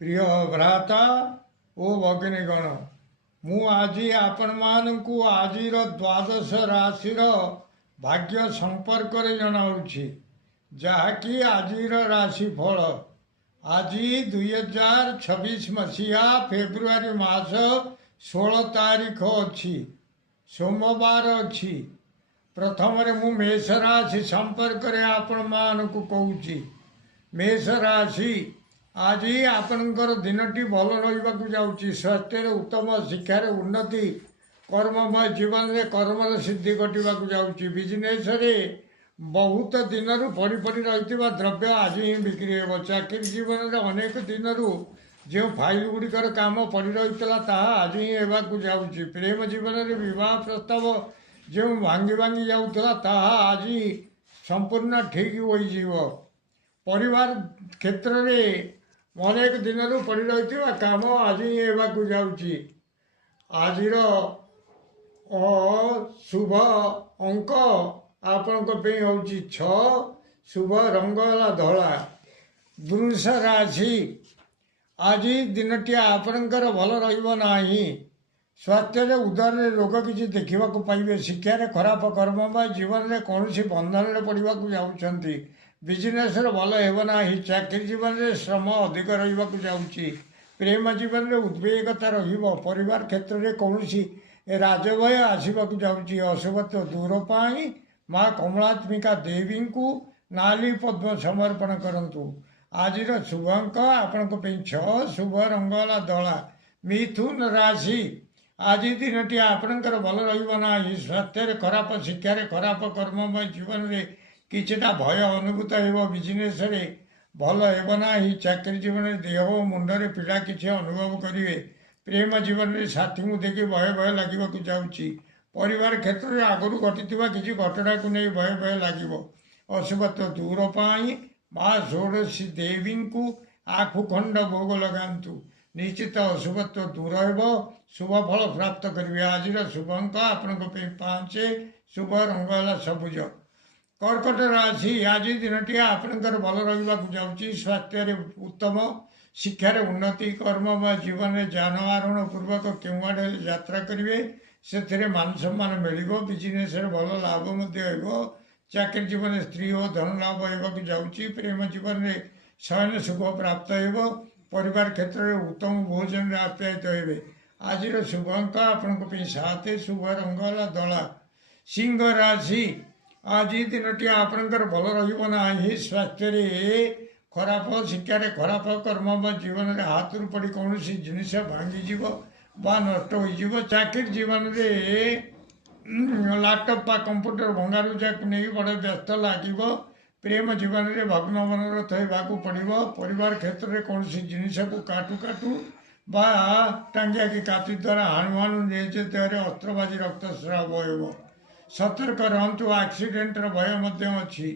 प्रिय भ्राता ओ भगिनीगण मु आज आपण मानकु आजिर द्वादश राशि भाग्य संपर्क जनाऊँगी जहाँकि आजिर राशिफल आज 2026 मसीहा फेब्रुआरी मास 16 तारीख अच्छी सोमवार अच्छी प्रथम मु मेष राशि संपर्क आपण मानकु कहूँ मेष राशि आज आपणकर दिनटी भल रही जाऊँगी स्वास्थ्य उत्तम शिक्षार उन्नति कर्ममय जीवन में कर्मर सिद्धि घटवा जाऊँगी बिजनेस बहुत दिन पड़ी पड़ी रही द्रव्य आज ही बिक्री हो चाकरी जीवन में अनेक दिन जो फाइल गुड़िकर काम पड़ी रही आज ही होगा जाऊँगी प्रेम जीवन में विवाह प्रस्ताव जो भांगी भांगी जाऊला आज संपूर्ण ठीक हो परिवार क्षेत्र में अनेक दिन पड़ी रही काम आज ही होगा जाऊँगी आज शुभ अंक आपण हूँ 6 शुभ रंग धला वृष राशि आज दिनटी आपणकर भल रहा स्वास्थ्य उदर रोग किसी देखा पाइबे शिक्षार खराब कर्ममय जीवन में कौन बंधन में पड़ा जाऊँगी बिजनेस भल होना चाकरी जीवन में श्रम अधिक रहा जाऊँगी प्रेम जीवन में उद्वेगता परिवार क्षेत्र में कौन राजभय आसवाक जाऊँगी अशुभत्व दूर पाई माँ कमलात्मिका देवी को नाली पद्म समर्पण करंतु आज शुभ अंक आपण 6 शुभ रंग धला मिथुन राशि आज दिनटी आपणकर भल रहा स्वास्थ्य खराब शिक्षार खराब कर्ममय जीवन में किछटा भय अनुभूत हो बिजनेस भल होना चाकरी जीवन में देह मुंडे पीड़ा किसी अनुभव करेंगे प्रेम जीवन में साथी को देखिए भय भय लगे जाऊँगी परिवार क्षेत्र में आगु घटी किसी घटना को नहीं भय भय लगे अशुभत्व दूर पाई माँ षोड़शी देवी को आखु खंड भोग लगातु निश्चित अशुभत्व दूर हो शुभ फल प्राप्त करेंगे आज शुभ अंक आपण 5 शुभ रंग सबुज कर्कट राशि आज दिनटी आपणकर भल रहा जाऊँगी स्वास्थ्य उत्तम शिक्षार उन्नति कर्ममय जीवन में जानवारोहण पूर्वक केउआड़े यात्रा करेंगे से मान सम्मान मिल बिजनेस भल लाभ हो चाकरी जीवन में स्त्री और धन लाभ होगा जाऊँगी प्रेम जीवन में शयन सुख प्राप्त हो परिवार क्षेत्र में उत्तम भोजन आप्यायित होते आज शुभ अंक आपण 7 शुभ रंग धला सिंह राशि आज दिनटी आपणकर भल रहा स्वास्थ्य खराब शिक्षार खराब कर्ममय जीवन में हाथ पड़ी कौन जिनिस भांगी बा नष्ट हो चाकरी जीवन में लैपटॉप बा कंप्यूटर भंगारुजा को नहीं बड़े व्यस्त लगे प्रेम जीवन में भग्न मनोरथ होगा पड़ो परिवार क्षेत्र में कौन जिनिस को काटू काटू बा टांगिया कि काटी द्वारा हाणु देह अस्त्रबाजी रक्तस्राव हो सतर्क रहतु एक्सीडेंटर भय अच्छी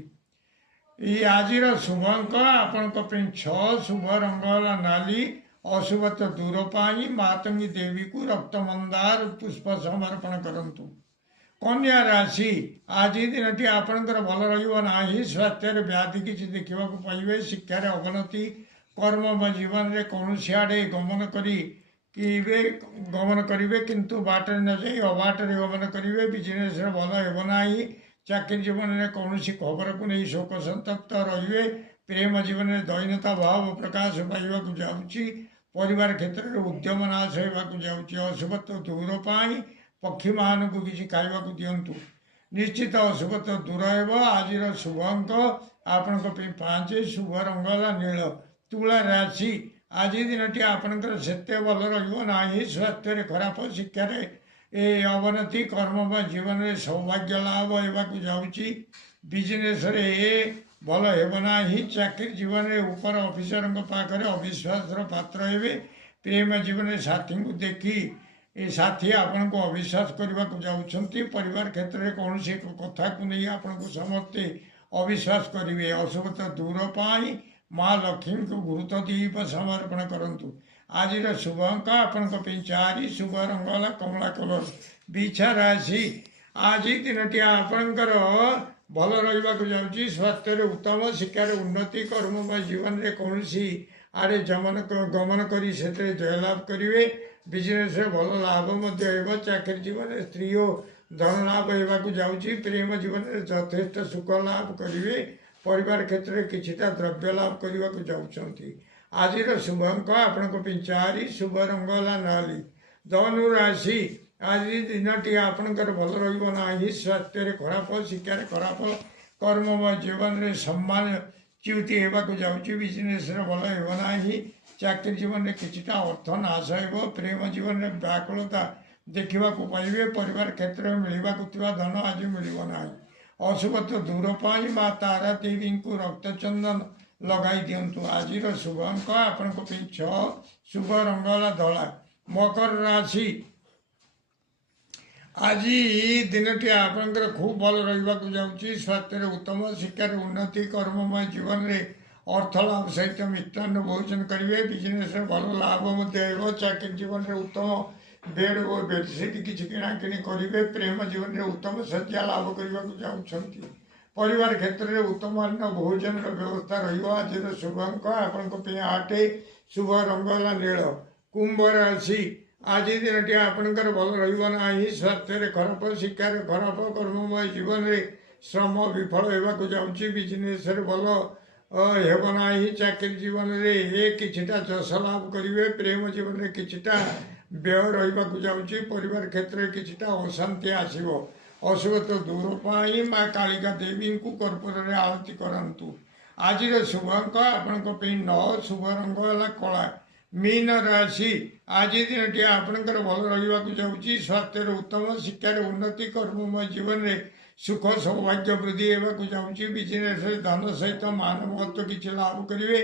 आज शुभ अंक आपण 6 शुभ रंग नाली अशुभत्व दूर पाई मातंगी देवी को रक्त मंदार पुष्प समर्पण करंतु कन्या राशि आज दिनटी आपणकर भल रहा स्वास्थ्य व्याधि किसी देखा पाइबे शिक्षार अवनति कर्म जीवन में कौन आड़े गमन गमन करेंगे किंतु बाटर न जाई अबाटर गमन करेंगे बिजनेस भल होना चाकरी जीवन में कौन खबर को नहीं शोक संतप्त रे प्रेम जीवन में दैन्यता भाव प्रकाश पाइबा जाऊँगी परिवार क्षेत्र में उद्यम नाश होगा जाऊँगी अशुभत्व दूर पाई पक्षी मान को किसी खावा दिंतु निश्चित अशुभत्व दूर हो आज शुभ अंक आपण 5 शुभ रंग नील तुला राशि आज दिनटी आपणकर सेते भल रहा स्वास्थ्य खराब शिक्षार अवनति कर्ममय जीवन में सौभाग्य लाभ होगा जाऊँगी बिजनेस भल होना चाकरी जीवन में ऊपर ऑफिसर पाखे अविश्वास पात्र हे प्रेम जीवन में साथी को देखी साथी आपण को अविश्वास करने को जाऊँच परिवार क्षेत्र में कौन कथा को नहीं आपण को समस्ते अविश्वास करेंगे अशुभता दूर पाई माँ लक्ष्मी को गुरुत्व दीप समर्पण करंतु आज शुभ अंक आपण 4 शुभ रंग कमला कलर बिछा राशि आज दिनटी आपणकर भल रहा जाऊँगी स्वास्थ्य उत्तम शिक्षार उन्नति कर्ममय जीवन में कौन ଆଡ଼େ ଗମନ କରି ସେଥିରେ ଜୟଲାଭ କରିବେ। ବିଜନେସରେ ଭଲ ଲାଭ ମଧ୍ୟ ହେବ। ଚାକିରି ଜୀବନରେ ସ୍ତ୍ରୀ ଓ ଧନ ଲାଭ ହେବାକୁ ଯାଉଛି। ପ୍ରେମ ଜୀବନରେ ଯଥେଷ୍ଟ ସୁଖ ଲାଭ କରିବେ। ପରିବାର କ୍ଷେତ୍ରରେ କିଛିଟା ଦ୍ରବ୍ୟ ଲାଭ କରିବାକୁ ଯାଉଛନ୍ତି। ଆଜିର ଶୁଭ ଅଙ୍କ ଆପଣଙ୍କ ପାଇଁ 4, ଶୁଭ ରଙ୍ଗ ହେଲା ନାଲି। ଧନୁ ରାଶି, ଆଜି ଦିନଟି ଆପଣଙ୍କର ଭଲ ରହିବ ନାହିଁ। ସ୍ୱାସ୍ଥ୍ୟରେ ଖରାପ, ଶିକ୍ଷାରେ ଖରାପ, କର୍ମମୟ ଜୀବନରେ ସମ୍ମାନଚ୍ୟୁତି ହେବାକୁ ଯାଉଛି। ବିଜନେସରେ ଭଲ ହେବ ନାହିଁ। ଚାକିରି ଜୀବନରେ କିଛିଟା ଅର୍ଥ ନାଶ ହେବ। ପ୍ରେମ ଜୀବନରେ ବ୍ୟାକୁଳତା ଦେଖିବାକୁ ପାଇବେ। ପରିବାର କ୍ଷେତ୍ରରେ ମିଳିବାକୁ ଥିବା ଧନ ଆଜି ମିଳିବ ନାହିଁ। ଅଶୁଭତ୍ୱ ଦୂର ପାଇଁ ମା ତାରା ଦେବୀଙ୍କୁ ରକ୍ତ ଚନ୍ଦନ ଲଗାଇ ଦିଅନ୍ତୁ। ଆଜିର ଶୁଭ ଅଙ୍କ ଆପଣଙ୍କ ପାଇଁ 6, ଶୁଭ ରଙ୍ଗ ହେଲା ଧଳା। ମକର ରାଶି, ଆଜି ଦିନଟି ଆପଣଙ୍କର ଖୁବ୍ ଭଲ ରହିବାକୁ ଯାଉଛି। ସ୍ୱାସ୍ଥ୍ୟରେ ଉତ୍ତମ, ଶିକ୍ଷାରେ ଉନ୍ନତି, କର୍ମମୟ ଜୀବନରେ ଅର୍ଥ ଲାଭ ସହିତ ମିଷ୍ଟାନ୍ନ ଭୋଜନ କରିବେ। ବିଜନେସରେ ଭଲ ଲାଭ ମଧ୍ୟ ହେବ। ଚାକିରି ଜୀବନରେ ଉତ୍ତମ ବେଡ୍ ଓ ବେଡସିଟ୍ କିଛି କିଣାକିଣି କରିବେ। ପ୍ରେମ ଜୀବନରେ ଉତ୍ତମ ଶଯ୍ୟା ଲାଭ କରିବାକୁ ଯାଉଛନ୍ତି। ପରିବାର କ୍ଷେତ୍ରରେ ଉତ୍ତମ ଭୋଜନର ବ୍ୟବସ୍ଥା ରହିବ। ଆଜିର ଶୁଭ ଅଙ୍କ ଆପଣଙ୍କ ପାଇଁ 8, ଶୁଭ ରଙ୍ଗ ହେଲା ନୀଳ। କୁମ୍ଭ ରାଶି, ଆଜି ଦିନଟି ଆପଣଙ୍କର ଭଲ ରହିବ ନାହିଁ। ସ୍ୱାସ୍ଥ୍ୟରେ ଖରାପ, ଶିକ୍ଷାରେ ଖରାପ, କର୍ମମୟ ଜୀବନରେ ଶ୍ରମ ବିଫଳ ହେବାକୁ ଯାଉଛି। ବିଜନେସରେ ଭଲ ହେବ ନାହିଁ। ଚାକିରି ଜୀବନରେ କିଛିଟା ଯଶ ଲାଭ କରିବେ। ପ୍ରେମ ଜୀବନରେ କିଛିଟା ବ୍ୟୟ ରହିବାକୁ ଯାଉଛି। ପରିବାର କ୍ଷେତ୍ରରେ କିଛିଟା ଅଶାନ୍ତି ଆସିବ। ଅଶୁଭତ୍ୱ ଦୂର ପାଇଁ ମା କାଳିକା ଦେବୀଙ୍କୁ କର୍ପୂରରେ ଆଳତି କରନ୍ତୁ। ଆଜିର ଶୁଭ ଅଙ୍କ ଆପଣଙ୍କ ପାଇଁ 9, ଶୁଭ ରଙ୍ଗ ହେଲା କଳା। ମୀନ ରାଶି, ଆଜି ଦିନଟି ଆପଣଙ୍କର ଭଲ ରହିବାକୁ ଯାଉଛି। ସ୍ୱାସ୍ଥ୍ୟରେ ଉତ୍ତମ, ଶିକ୍ଷାରେ ଉନ୍ନତି, କର୍ମମୟ ଜୀବନରେ ସୁଖ ସୌଭାଗ୍ୟ ବୃଦ୍ଧି ହେବାକୁ ଯାଉଛି। ବିଜନେସରେ ଧନ ସହିତ ମାନ ମହତ୍ୱ କିଛି ଲାଭ କରିବେ।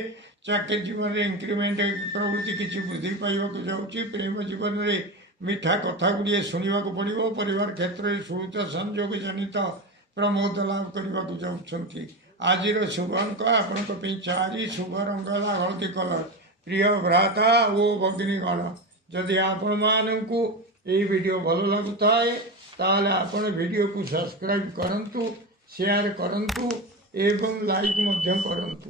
ଚାକିରି ଜୀବନରେ ଇନକ୍ରିମେଣ୍ଟ ପ୍ରଭୃତି କିଛି ବୃଦ୍ଧି ପାଇବାକୁ ଯାଉଛି। ପ୍ରେମ ଜୀବନରେ ମିଠା କଥା ଗୁଡ଼ିଏ ଶୁଣିବାକୁ ପଡ଼ିବ। ପରିବାର କ୍ଷେତ୍ରରେ ସୁହିତ ସଂଯୋଗ ଜନିତ ପ୍ରମୋଦ ଲାଭ କରିବାକୁ ଯାଉଛନ୍ତି। ଆଜିର ଶୁଭ ଅଙ୍କ ଆପଣଙ୍କ ପାଇଁ 4, ଶୁଭ ରଙ୍ଗ ହେଲା ହଳଦୀ କଲର। ପ୍ରିୟ ଭ୍ରାତା ଓ ଭଗିନୀଗଣ, ଯଦି ଆପଣମାନଙ୍କୁ ଏହି ଭିଡ଼ିଓ ଭଲ ଲାଗୁଥାଏ ତାହେଲେ ଆପଣ ଭିଡ଼ିଓକୁ ସବସ୍କ୍ରାଇବ୍ କରନ୍ତୁ, ସେୟାର କରନ୍ତୁ ଏବଂ ଲାଇକ୍ ମଧ୍ୟ କରନ୍ତୁ।